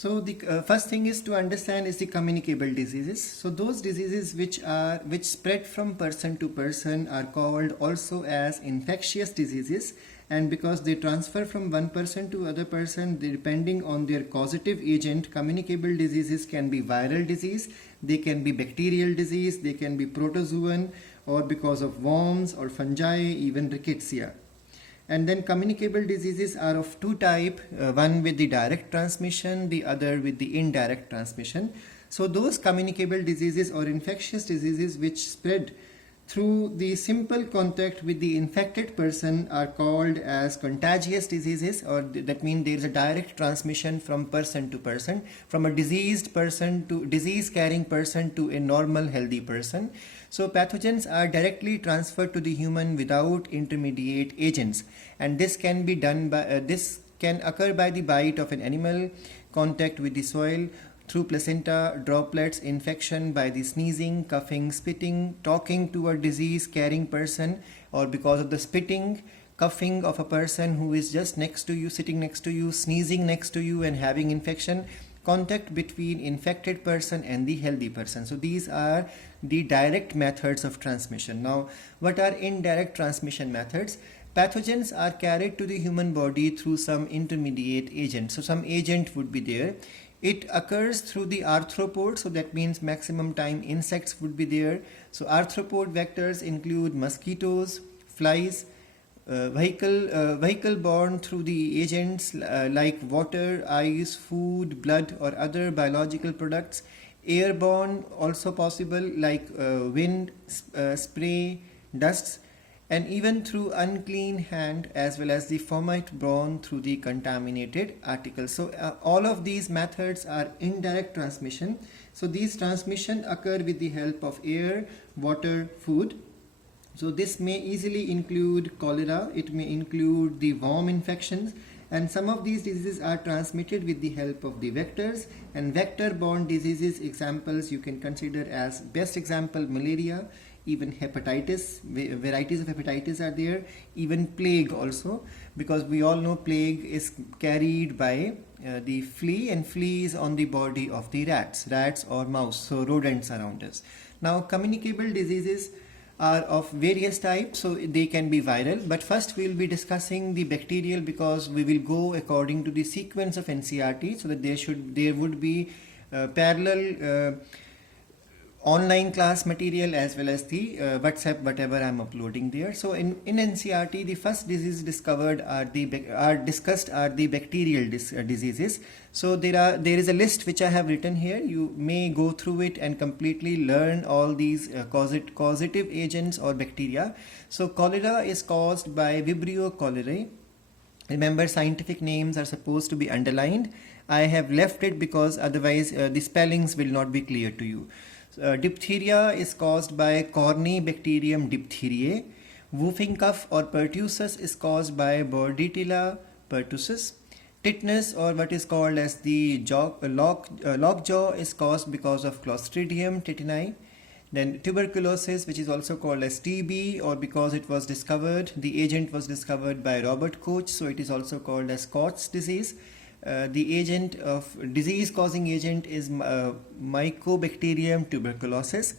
So the first thing is to understand is the communicable diseases. So those diseases which spread from person to person are called also as infectious diseases, and because they transfer from one person to other person, depending on their causative agent, communicable diseases can be viral disease, they can be bacterial disease, they can be protozoan, or because of worms or fungi, even rickettsia. And then communicable diseases are of two types, one with the direct transmission, the other with the indirect transmission. So those communicable diseases or infectious diseases which spread through the simple contact with the infected person are called as contagious diseases, or that means there is a direct transmission from person to person, from a diseased person to disease carrying person to a normal healthy person. So pathogens are directly transferred to the human without intermediate agents, and this can be done by this can occur by the bite of an animal, contact with the soil, through placenta, droplets, infection by the sneezing, coughing, spitting, talking to a disease carrying person, or because of the spitting, coughing of a person who is just next to you, sitting next to you, sneezing next to you and having infection, contact between infected person and the healthy person. So these are the direct methods of transmission. Now, what are indirect transmission methods? Pathogens are carried to the human body through some intermediate agent. So some agent would be there. It occurs through the arthropod, so that means maximum time insects would be there. So arthropod vectors include mosquitoes, flies, vehicle borne through the agents like water, ice, food, blood or other biological products. Airborne also possible like wind, spray, dusts, and even through unclean hand, as well as the fomite borne through the contaminated articles. So all of these methods are indirect transmission. So these transmission occur with the help of air, water, food. So this may easily include cholera, it may include the worm infections, and some of these diseases are transmitted with the help of the vectors. And vector-borne diseases examples you can consider as best example malaria, even hepatitis, varieties of hepatitis are there, even plague also, because we all know plague is carried by the flea, and flea is on the body of the rats or mouse, so rodents around us. Now communicable diseases are of various types, so they can be viral, but first we will be discussing the bacterial, because we will go according to the sequence of NCERT, so that there would be parallel online class material as well as the WhatsApp, whatever I am uploading there. So in NCERT, the first disease discovered are discussed are the bacterial diseases. So there is a list which I have written here. You may go through it and completely learn all these causative agents or bacteria. So cholera is caused by Vibrio cholerae. Remember, scientific names are supposed to be underlined. I have left it because otherwise the spellings will not be clear to you. Diphtheria is caused by Corynebacterium diphtheriae. Whooping cough or pertussis is caused by Bordetella pertussis. Tetanus, or what is called as the lockjaw, is caused because of Clostridium tetani. Then tuberculosis, which is also called as TB, or because it was discovered, the agent was discovered by Robert Koch, so it is also called as Koch's disease. The agent of disease causing agent is Mycobacterium tuberculosis.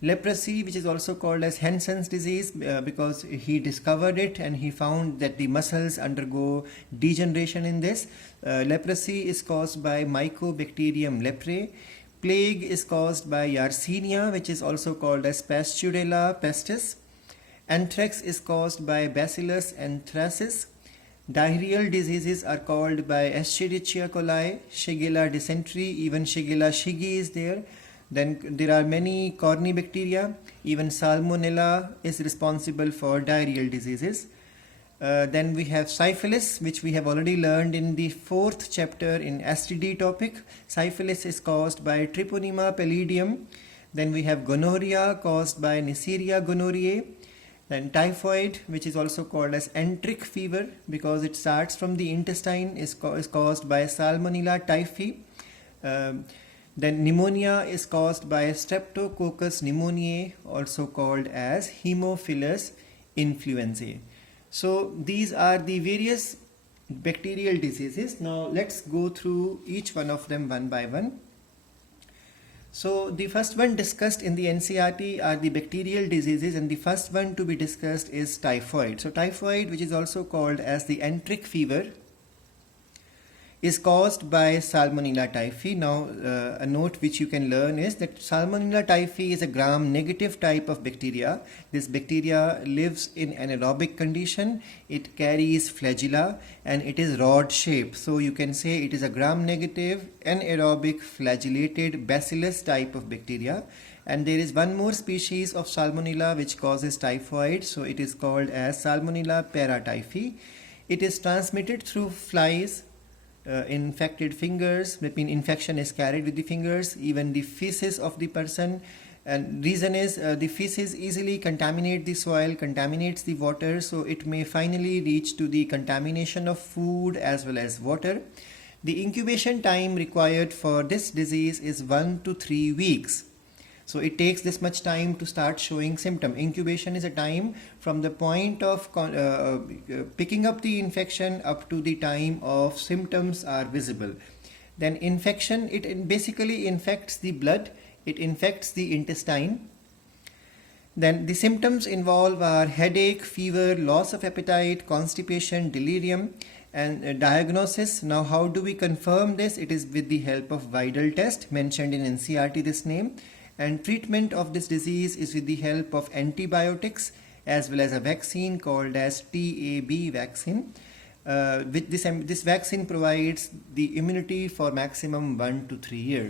Leprosy, which is also called as Hansen's disease, because he discovered it and he found that the muscles undergo degeneration in this. Leprosy is caused by Mycobacterium leprae. Plague is caused by Yersinia, which is also called as Pasturella pestis. Anthrax is caused by Bacillus anthracis. Diarrheal diseases are called by Escherichia coli, Shigella dysentery, even Shigella shiggi is there. Then there are many Corynebacteria, even Salmonella is responsible for diarrheal diseases. Then we have syphilis, which we have already learned in the 4th chapter in STD topic. Syphilis is caused by Treponema pallidum. Then we have gonorrhea caused by Neisseria gonorrhoeae. Then typhoid, which is also called as enteric fever, because it starts from the intestine, is caused by Salmonella typhi. Then pneumonia is caused by Streptococcus pneumoniae, also called as Haemophilus influenzae. So these are the various bacterial diseases. Now let's go through each one of them one by one. So the first one discussed in the NCERT are the bacterial diseases, and the first one to be discussed is typhoid. So typhoid, which is also called as the enteric fever, is caused by Salmonella typhi. Now a note which you can learn is that Salmonella typhi is a gram-negative type of bacteria. This bacteria lives in anaerobic condition, it carries flagella, and it is rod shaped. So you can say it is a gram-negative anaerobic flagellated bacillus type of bacteria. And there is one more species of Salmonella which causes typhoid, so it is called as Salmonella paratyphi. It is transmitted through flies, infected fingers. That means infection is carried with the fingers, even the feces of the person. And reason is the feces easily contaminate the soil, contaminates the water, so it may finally reach to the contamination of food as well as water. The incubation time required for this disease is 1 to 3 weeks. So it takes this much time to start showing symptom. Incubation is a time from the point of picking up the infection up to the time of symptoms are visible. Then infection, it basically infects the blood, it infects the intestine. Then the symptoms involve are headache, fever, loss of appetite, constipation, delirium, and diagnosis. Now how do we confirm this? It is with the help of Vidal test, mentioned in NCERT this name. And treatment of this disease is with the help of antibiotics as well as a vaccine called as TAB vaccine. With this vaccine provides the immunity for maximum 1 to 3 years.